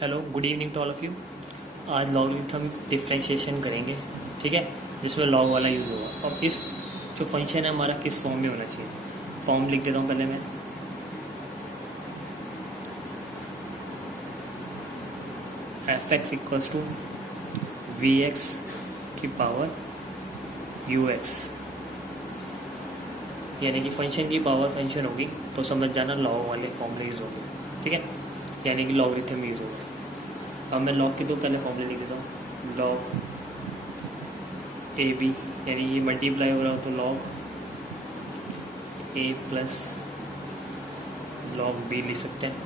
Hello, good evening to all of you. आज logarithm differentiation करेंगे, ठीक है, जिसमें लॉग वाला यूज़ होगा। अब इस जो फंक्शन है हमारा किस फॉर्म में होना चाहिए, फॉर्म लिख देता हूँ पहले मैं। F X equals to V X की पावर यू एक्स, यानी कि फंक्शन की पावर फंक्शन होगी तो समझ जाना लॉग वाले फॉर्मूले यूज़ होंगे, ठीक है, यानी कि लॉगरिथम यूज़ होगा। अब मैं लॉग के दो पहले फॉर्मूले लिख देता हूँ। लॉग ए बी, यानी ये मल्टीप्लाई हो रहा हो तो log A plus log B लिख सकते हैं,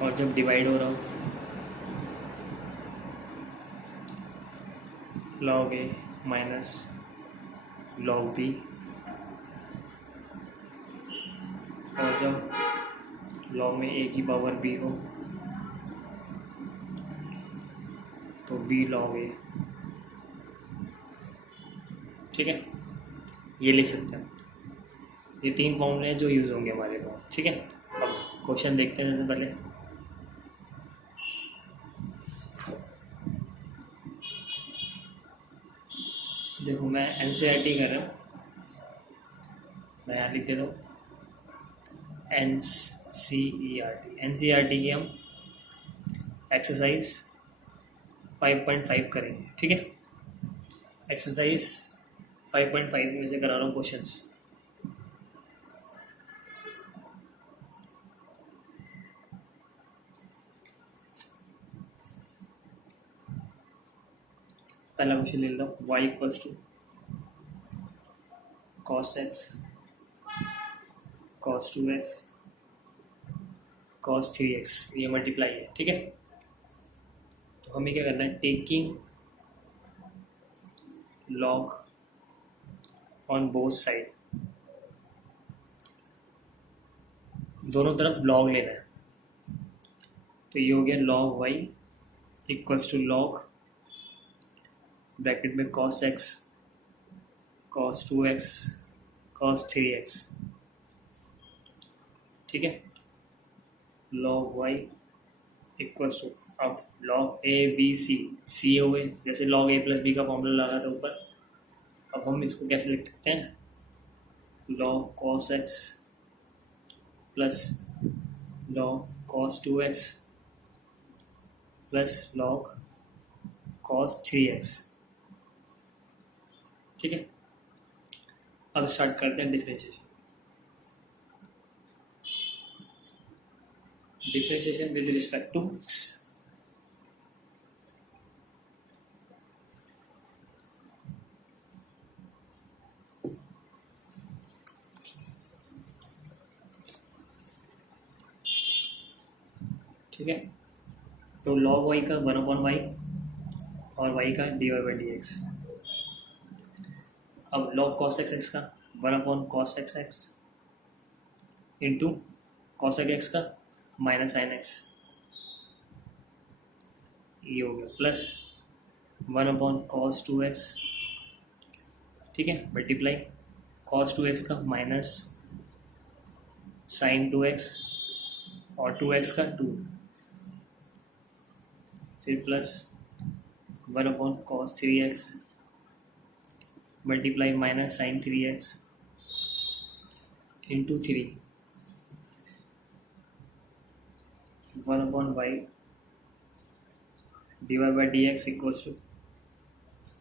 और जब डिवाइड हो रहा हो log A minus log B, और जब लॉग में ए की पावर बी हो तो बी लॉग ए, ठीक है, ये लिख सकते हैं। ये तीन फॉर्मूले हैं जो यूज़ होंगे हमारे पास, ठीक है। अब क्वेश्चन देखते हैं। जैसे पहले देखो, मैं एनसीईआरटी कर रहा हूँ, मैं यहाँ लिख देता हूँ एनसीईआरटी की हम एक्सरसाइज 5.5 करेंगे, ठीक है। एक्सरसाइज 5.5 में से करा रहा हूँ क्वेश्चंस। पहला क्वेश्चन ले लेता हूँ। Y equals to cos X cos 2x cos 3x, ये मल्टीप्लाई है, ठीक है। तो हमें क्या करना है, taking log on both side, दोनों तरफ लॉग लेना है। तो ये हो गया log Y equals to log bracket में cos X cos 2x cos 3x, ठीक है। लॉग वाई इक्वल्स टू, अब लॉग ए बी सी हो गए, जैसे लॉग ए प्लस बी का फॉर्मूला लगा था ऊपर। अब हम इसको कैसे लिख सकते हैं, log cos X plus log cos 2x plus log cos 3x, ठीक है। अब स्टार्ट करते हैं differentiation with respect to x, ठीक है। तो log y का 1/y और y का dy/dx। अब log cos x का 1/cos x into cos x का माइनस साइन एक्स, ये हो गया, प्लस 1/cos 2x, ठीक है, मल्टीप्लाई cos 2x का माइनस साइन 2x और 2x का 2, फिर plus 1/cos 3x multiply minus sine 3x into 3 1/y dy/dx equals to,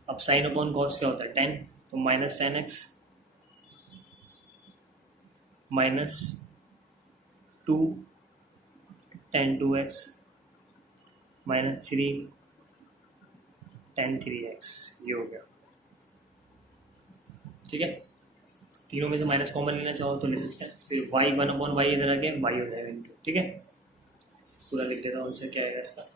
अब साइन अपॉन कॉस क्या होता है, 10, तो minus 10x minus 2 tan 2x minus 3 tan 3x, ये हो गया, ठीक है। तीनों में से माइनस कॉमन लेना चाहो तो ले सकते हैं। फिर y 1/y इधर आ गया, y हो जाएगा इनटू, ठीक है। पूरा लिख देता हूँ, उससे क्या आएगा इसका,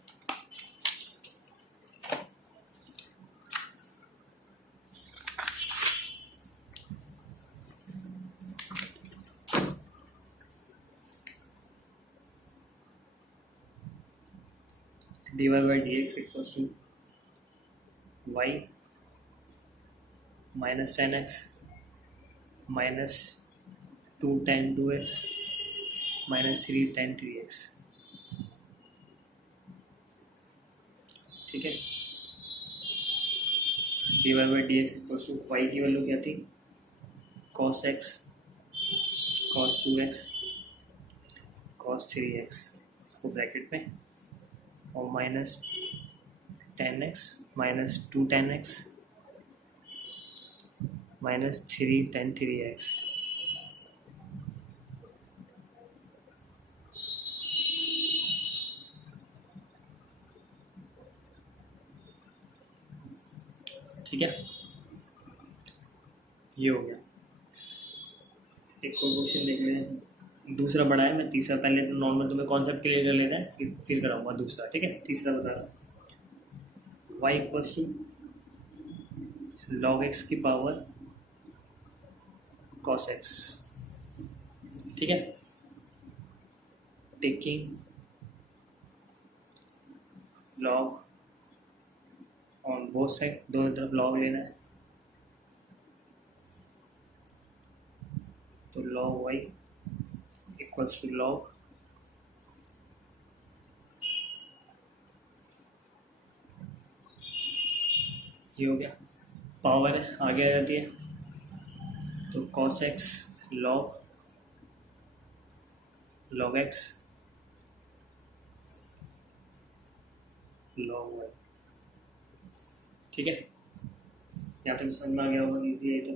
dy/dx equals to y minus 10x minus 2 tan 2x minus 3 tan 3x, ठीक है। D Y by D X equal to Y की वैल्यू क्या थी, cos X cos 2x cos 3x, इसको ब्रैकेट में, और minus 10x minus 2 10x minus 3 tan 3x। ठीक है, ये हो गया। एक और क्वेश्चन देख लेते हैं, दूसरा बड़ा है, मैं तीसरा पहले तो नॉर्मल तुम्हें कॉन्सेप्ट क्लियर कर लेना है, फिर कराऊंगा दूसरा। ठीक है, तीसरा बता रहा हूँ, Y equals to log X की पावर कॉस एक्स। ठीक है, taking log on both side, दोनों तरफ लॉग लेना है, तो log Y equals to log ये हो गया, पावर है आगे आ जाती है, तो cos X log log X log Y. ठीक है, यहाँ तक समझ में आ गया होगा, इजी है। तो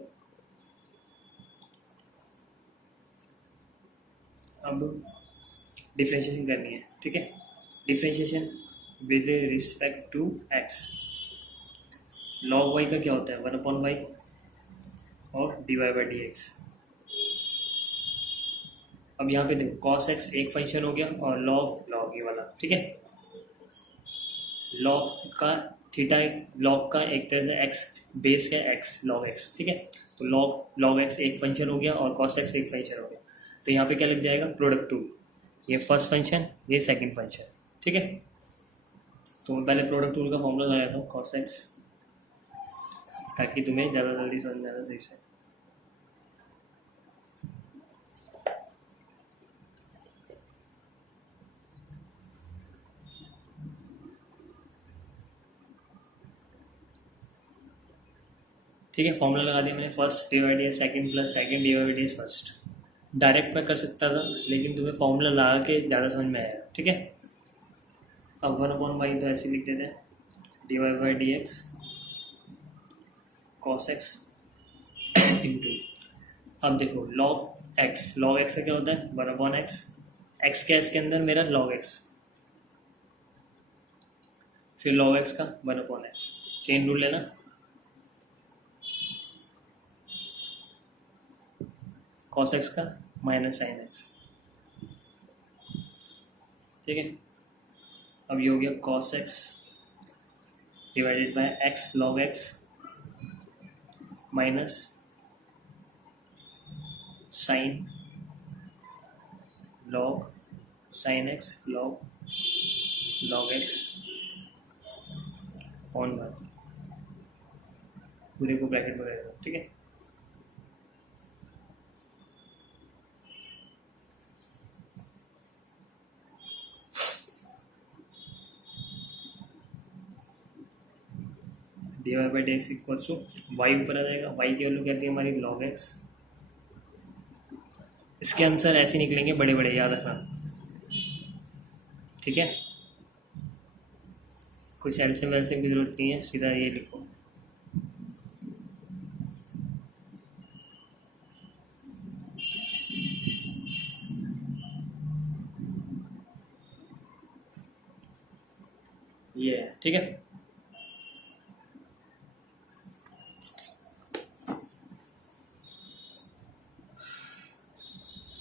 अब डिफ्रेंशिएशन करनी है। ठीक है, differentiation with respect to X. Log Y का क्या होता है, 1/y और D Y by D X. अब यहाँ पे देखो कॉस एक्स एक फंक्शन हो गया और लॉग लॉग ये वाला। ठीक है, लॉग का थीटा, लॉग का एक तरह से एक्स बेस है, एक्स लॉग एक्स। ठीक है, तो लॉग एक्स एक फंक्शन हो गया और कॉस एक्स एक फंक्शन हो गया, तो यहाँ पे क्या लग जाएगा, प्रोडक्ट टू, ये फर्स्ट फंक्शन ये सेकंड फंक्शन। ठीक है, तो मैं पहले प्रोडक्ट टूल का फॉर्मूला लगाता हूँ, कॉस एक्स, ताकि तुम्हें ज़्यादा जल्दी समझ में आना सही से। ठीक है, फॉर्मूला लगा दिया मैंने, फर्स्ट डिवाइड है सेकंड प्लस सेकंड डिवाइड है फर्स्ट। डायरेक्ट मैं कर सकता था, लेकिन तुम्हें फॉर्मूला लगा के ज़्यादा समझ में आया। ठीक है, अब 1/y तो ऐसे लिख देते हैं, D Y by D X cos X into, अब देखो लॉग एक्स का क्या होता है, 1/x, एक्स क्या है इसके अंदर मेरा लॉग एक्स, फिर लॉग एक्स का 1/x, चेन रूल लेना, कॉस एक्स का माइनस साइन एक्स। ठीक है, अब ये हो गया cos X divided by X log X minus sine log sine X log X on 1, पूरे को ब्रैकेट में रहेगा। ठीक है, D Y by D X equals to Y ऊपर आ जाएगा, वाई की वैल्यू कहती है हमारी लॉग एक्स। इसके आंसर ऐसे निकलेंगे बड़े बड़े, याद रखना। ठीक है, कुछ एल्सियम वेल्सियम की जरूरत नहीं है, सीधा ये लिखो। ये है। ठीक है,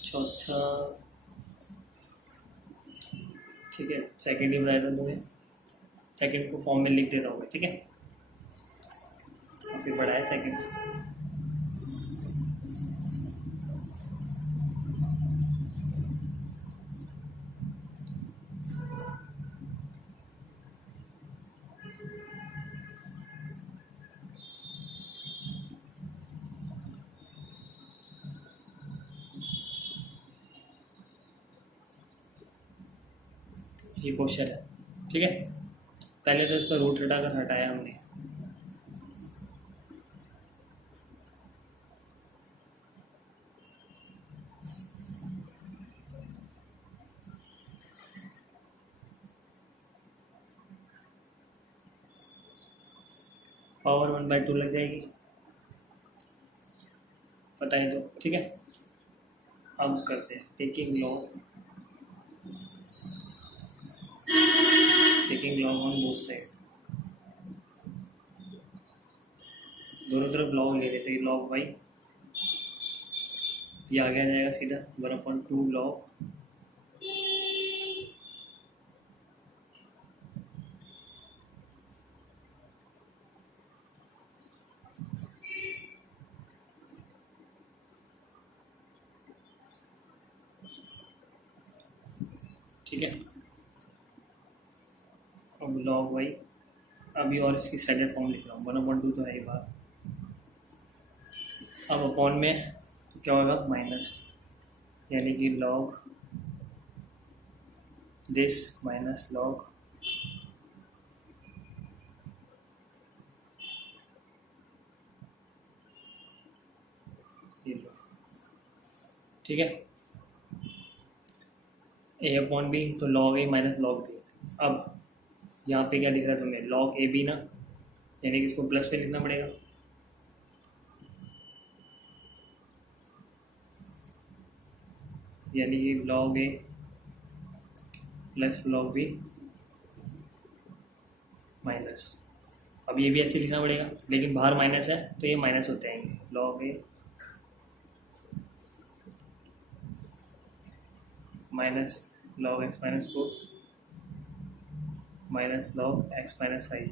चौथा, ठीक है, सेकंड ही बताया था तुम्हें, सेकंड को फॉर्म में लिख देता हूँ मैं। ठीक है, काफ़ी बड़ा है सेकंड। ये क्वेश्चन है। ठीक है, पहले तो इसका रूट हटाया हमने, पावर 1/2 लग जाएगी, पता ही तो, ठीक है। अब करते हैं taking log on both side, दोनों तरफ लॉग ले लेते हैं, लॉग वाई, ये आगे आ जाएगा सीधा 1/2 लॉग ठीक है। अब लॉग वाई, अभी और इसकी स्टैंडर्ड फॉर्म लिख रहा हूँ, 1/2 तो है ही बात। अब अपॉन में तो क्या होगा माइनस, यानी कि लॉग दिस माइनस लॉग ये लो, ठीक है। ए अपॉन बी तो log A minus log B. अब यहाँ पे क्या दिख रहा है तुम्हें, लॉग ए बी ना, यानी कि इसको प्लस पे लिखना पड़ेगा, यानी कि log A plus log B minus. अब ये भी ऐसे लिखना पड़ेगा, लेकिन बाहर माइनस है तो ये माइनस होते आएंगे, log A minus log X minus 4 minus log X minus 5।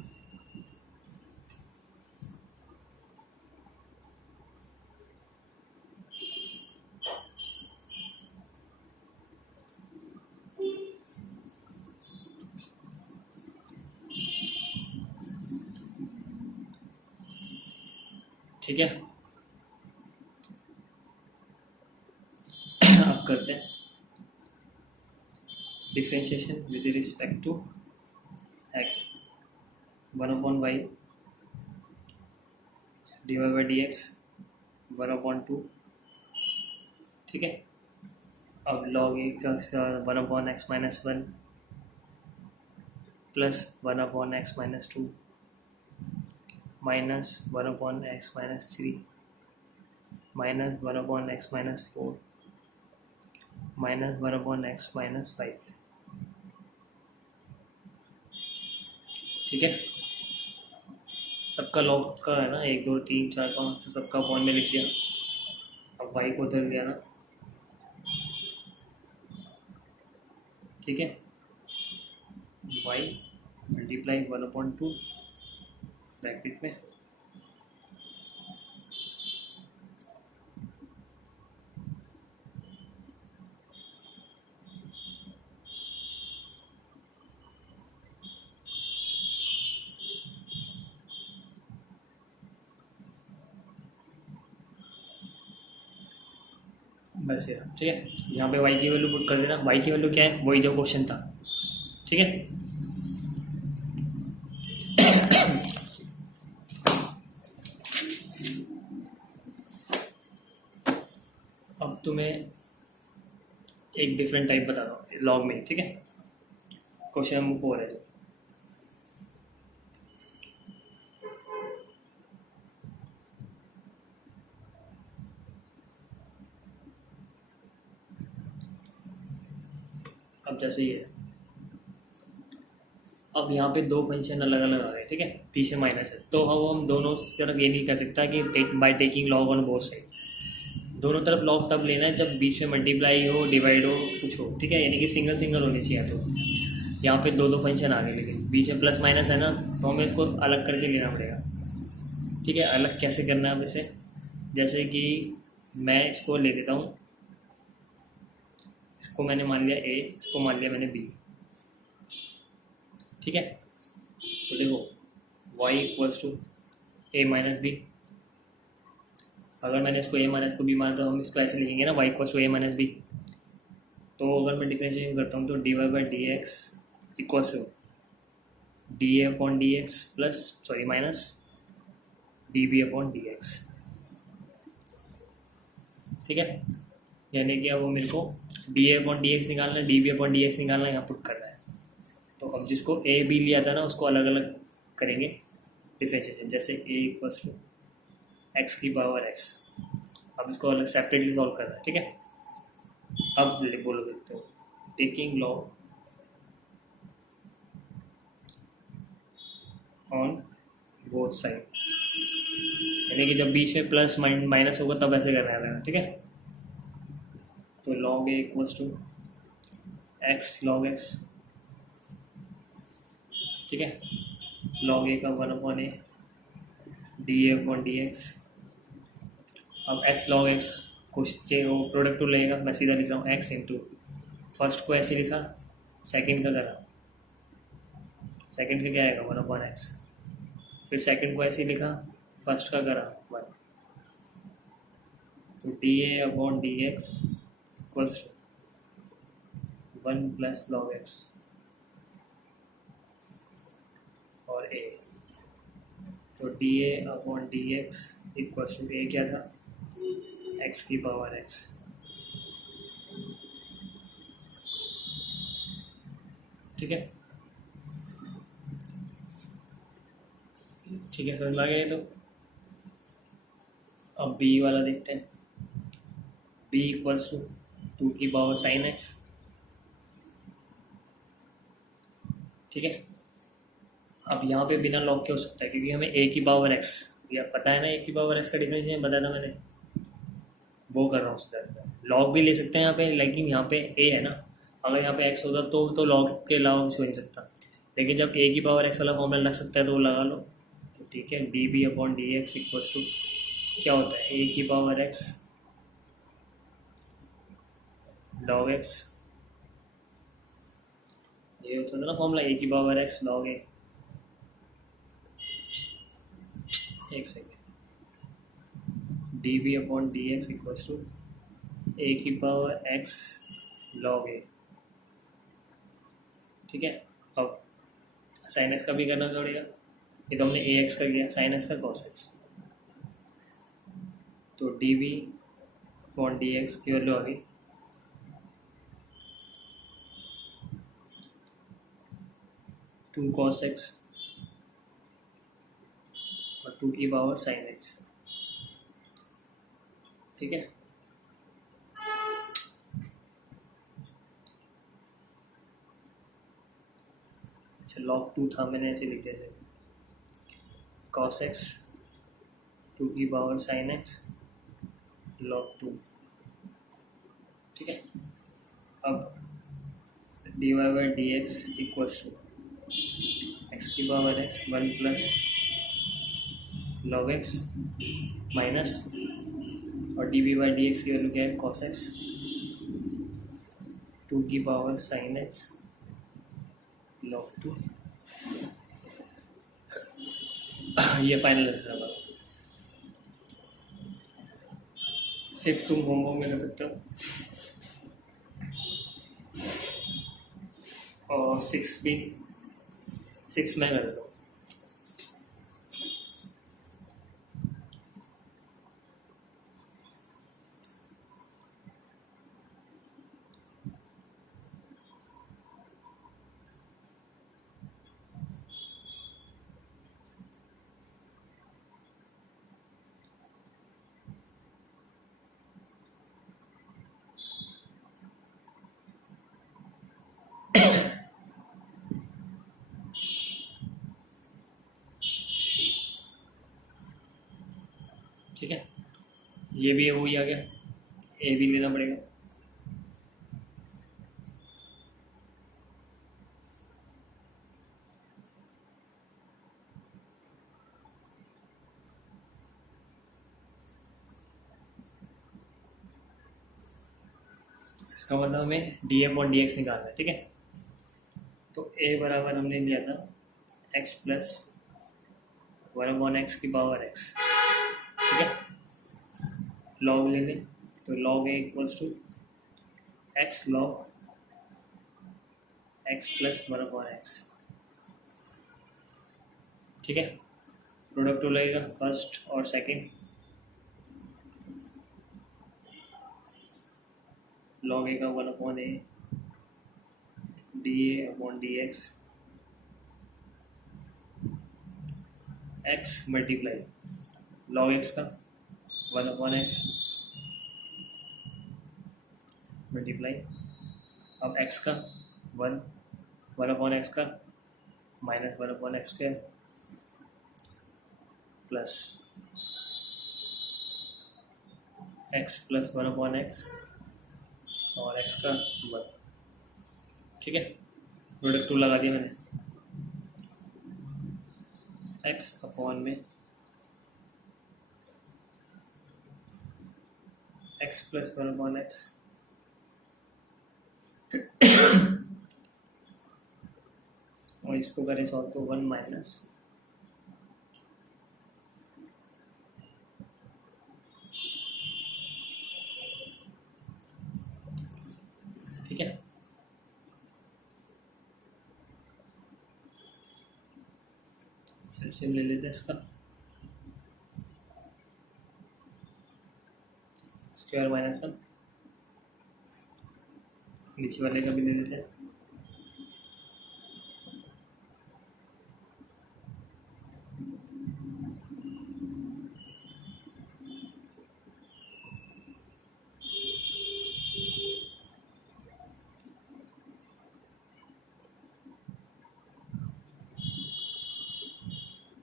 ठीक है। अब करते हैं differentiation with respect to X, 1/y divide by D X 1/2, ठीक है। अब लॉग ए का 1/x-1 plus 1/x-2 minus 1/x-3 minus 1/x-4 minus 1/x-5, ठीक है। सबका लॉग का है ना, 1 2 3 4 5, तो सबका अपॉन में लिख दिया। अब वाई को उधर लिया ना, ठीक है, वाई मल्टीप्लाई 1/2 ब्रैकेट में बस यार, ठीक है। यहाँ पे y की वैल्यू पुट कर देना, y की वैल्यू क्या है, वही जो क्वेश्चन था, ठीक है। अब तुम्हें एक डिफरेंट टाइप बता रहा हूँ लॉग में, ठीक है। क्वेश्चन नंबर 4 है जो, अब जैसे ये है, अब यहाँ पे दो फंक्शन अलग अलग आ गए, ठीक है, पीछे माइनस है, तो हम दोनों तरफ ये नहीं कर सकता कि by taking log on both side, दोनों तरफ लॉग तब लेना है जब बीच में मल्टीप्लाई हो, डिवाइड हो, कुछ हो, ठीक है, यानी कि सिंगल सिंगल होनी चाहिए। तो यहाँ पे दो फंक्शन आ गए, लेकिन बीच में प्लस माइनस है ना, तो हमें इसको अलग करके लेना पड़ेगा, ठीक है। अलग कैसे करना है अब इसे, जैसे कि मैं इसको ले देता हूँ, इसको मैंने मान लिया ए, इसको मान लिया मैंने बी, ठीक है। तो देखो y equals to A minus B, अगर मैंने इसको ए माइनस को बी माना तो हम इसको ऐसे लिखेंगे ना, y equals to A minus B. तो अगर मैं डिफरेंशिएशन करता हूँ तो D Y by D X equals to D A upon D x plus sorry minus D B upon D X. ठीक है, यानी कि अब वो मेरे को डी ए अपॉन डी एक्स निकालना है, D B upon D x निकालना है, यहाँ पुट करना है। तो अब जिसको ए बी लिया था ना उसको अलग अलग करेंगे डिफरेंशिएशन, जैसे ए इक्वल्स टू एक्स की पावर एक्स। अब इसको अलग सेपरेटली सॉल्व करना है। ठीक है, अब बोलो देखते हो taking log on both side, यानी कि जब बीच में प्लस माइनस होगा तब ऐसे करना है। ठीक है, तो log A equals to X log X. ठीक है, लॉग ए का 1 upon A D A upon D X. अब एक्स लॉग एक्स कुछ वो प्रोडक्ट टू लगेगा, मैं सीधा लिख रहा हूँ एक्स इंटू फर्स्ट को ऐसे लिखा, सेकंड का करा, सेकंड का क्या आएगा 1 अपॉन एक्स, फिर सेकंड को ऐसे लिखा, फर्स्ट का करा 1, तो D A upon D X equals to 1 plus log X और ए। तो D A upon D X equals to A क्या था, एक्स की पावर एक्स। ठीक है, ठीक है, समझ में आ गया। तो अब बी वाला देखते हैं, बी इक्वल्स टू 2 की पावर साइन एक्स। ठीक है, अब यहाँ पे बिना लॉग के हो सकता है क्योंकि हमें ए की पावर एक्स या पता है ना, ए की पावर एक्स का डिफरेंशिएशन बताया था मैंने, वो कर रहा हूँ सीधा। लॉग भी ले सकते हैं यहाँ पे, लेकिन यहाँ पे ए है ना, अगर यहाँ पे एक्स होता तो लॉग के अलावा कुछ हो नहीं सकता, लेकिन जब ए की पावर एक्स वाला फॉर्मूला लग सकता है तो वो लगा लो। तो ठीक है, D B upon D X equals to क्या होता है, ए की पावर एक्स लॉग एक्स, ये होता था ना फॉर्मूला, ए की पावर एक्स लॉग ए। एक second, D B upon D X equals to A की पावर एक्स लॉग ए। ठीक है, अब साइन एक्स का भी करना पड़ेगा, ये तो हमने ए एक्स का किया, साइन एक्स का कॉस एक्स। तो D B upon D x की वैल्यू आ गई 2 cos x और 2 की पावर साइन एक्स। ठीक है, अच्छा log 2 था, मैंने ऐसे लिख दिया cos x 2 की पावर साइन एक्स log 2। ठीक है, अब D Y by D X equals to X की power X 1 plus log X minus, और D B by D x की वैल्यू क्या है cos x 2 की पावर साइन एक्स log 2। ये फाइनल आंसर होगा। फिफ्थ तुम होमवर्क में कर सकते हो, और 6 भी 6 में कर देता हूँ। ठीक है, ये भी वही आ गया, ए भी लेना पड़ेगा। इसका मतलब हमें डी अपॉन डी एक्स निकालना है। ठीक है, तो ए बराबर हमने लिया था एक्स प्लस 1 अपॉन एक्स की पावर एक्स। ठीक है, लॉग ले लें, तो log A equals to X log x plus 1 upon X. ठीक है। प्रोडक्ट टू लगेगा फर्स्ट और सेकंड, log a का 1/a dA/dx x multiply log x का 1/x मल्टीप्लाई अब x का 1/x का minus 1/x² plus x plus 1/x और x का 1। ठीक है, प्रोडक्ट टू लगा दिया मैंने। x अपॉन में x प्लस 1/x और इसको करें सॉल्व तो 1 माइनस ठीक है। एलसीएम ले लेते हैं इसका, स्क्वायर माइनस 1, नीचे वाले का भी ले लेते हैं।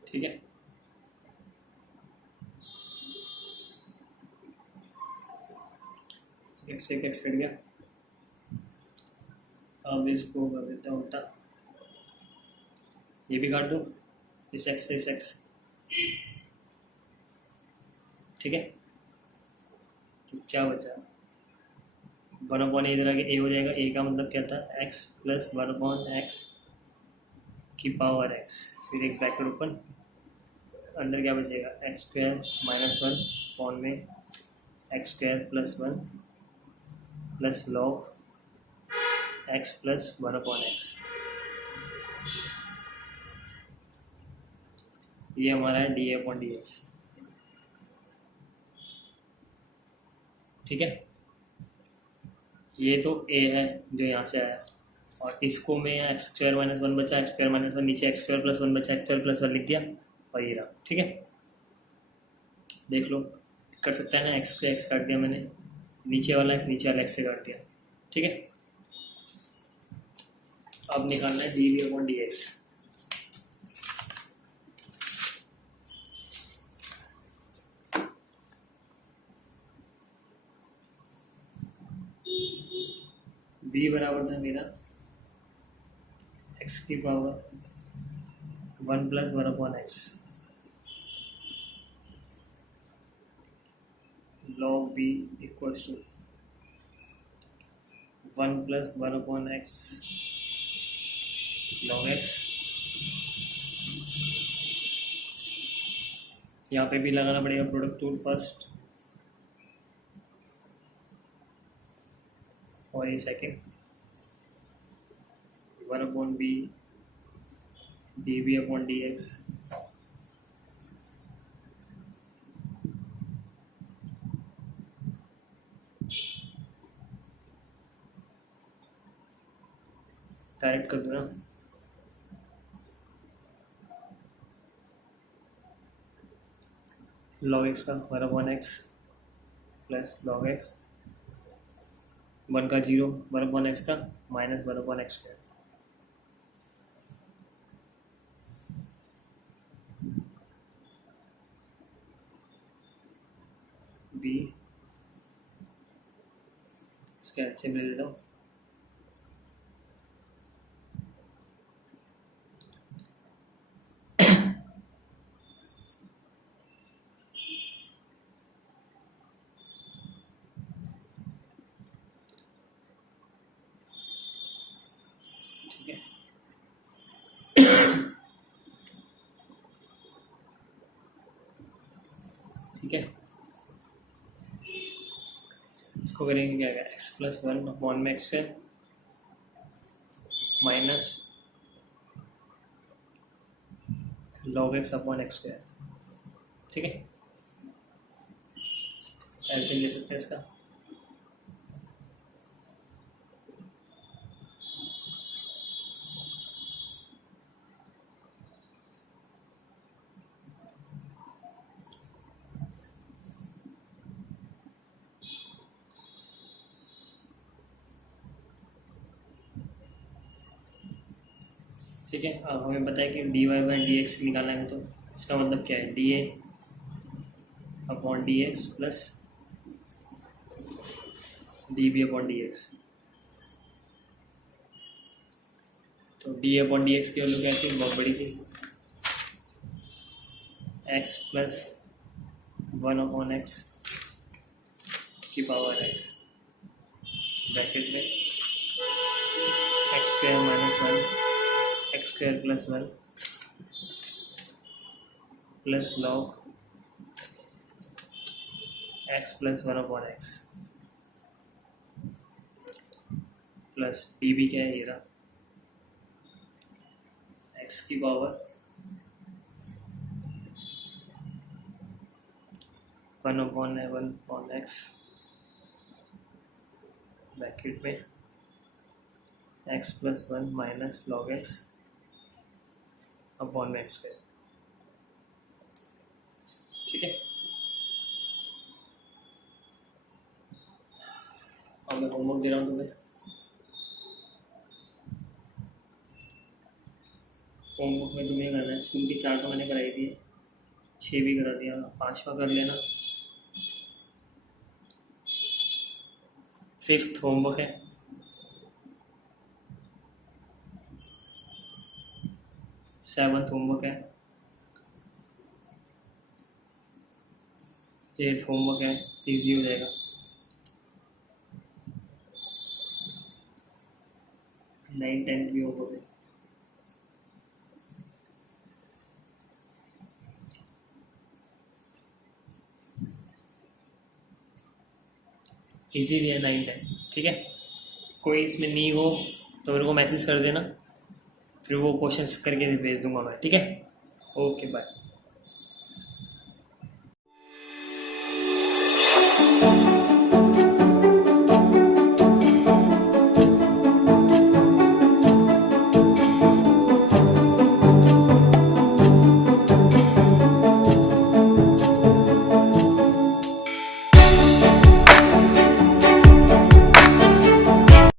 ठीक है, x एक x कट गया। अब इसको कर देते हैं उल्टा, ये भी काट दो, इस x से इस x। ठीक है, तो क्या बचा 1/a इधर आगे a हो जाएगा। a का मतलब क्या था x प्लस 1/x की पावर x, फिर एक ब्रैकेट ओपन, अंदर क्या बचेगा x² माइनस 1 अपॉन में x² plus 1 plus log x plus 1/x। ये हमारा है dA/dx। ठीक है, ये तो a है जो यहाँ से आया, और इसको मैं x² माइनस 1 बचा, x² माइनस 1 नीचे x² प्लस 1 बचा, x² प्लस 1 लिख दिया और ये रहा। ठीक है, देख लो कर सकता है ना, x से x काट दिया मैंने, नीचे वाला x नीचे वाला x से काट दिया। ठीक है, अब निकालना है dV/dx। b बराबर था मेरा x की power 1 plus 1/x log b equals to 1 plus 1/x log x। यहाँ पे भी लगाना पड़ेगा प्रोडक्ट टूल फर्स्ट और ये सेकेंड, 1/b dV/dx डायरेक्ट कर दो ना। log x का 1/x प्लस log x 1 का 0, 1/x का माइनस 1/x²। b इसके अच्छे में ले लेता हूँ। ठीक है, ठीक है, इसको करेंगे क्या x प्लस 1 अपॉन में x² minus log x upon x square, ठीक है, ऐसे ले सकते हैं इसका। ठीक है, अब हमें पता है कि d Y by D x निकालना है, तो इसका मतलब क्या है, डी ए upon D x plus d B upon D x. तो डी अपॉन डी एक्स की वैल्यू क्या थी, बहुत बड़ी थी, एक्स प्लस 1/x की पावर एक्स, ब्रैकेट में x square minus 1 x square plus 1 plus log x plus 1/x plus d b क्या है, ये रहा एक्स की पावर 1/x ब्रैकेट में x plus 1 minus log x upon x square, ठीक है। और मैं होमवर्क दे रहा हूँ तुम्हें, होमवर्क में तुम्हें करना है, स्कूल की 4 तो मैंने कराई थी, 6 भी करा दिया, 5वां कर लेना। 5th होमवर्क है, 7th होमवर्क है, 8th होमवर्क है, इजी हो जाएगा। 9, 10 भी होमवर्क है। इजी दिया 9, 10, ठीक है। कोई इसमें नहीं हो तो मेरे को मैसेज कर देना, फिर वो क्वेश्चंस करके भेज दूंगा मैं, ठीक है। Okay bye.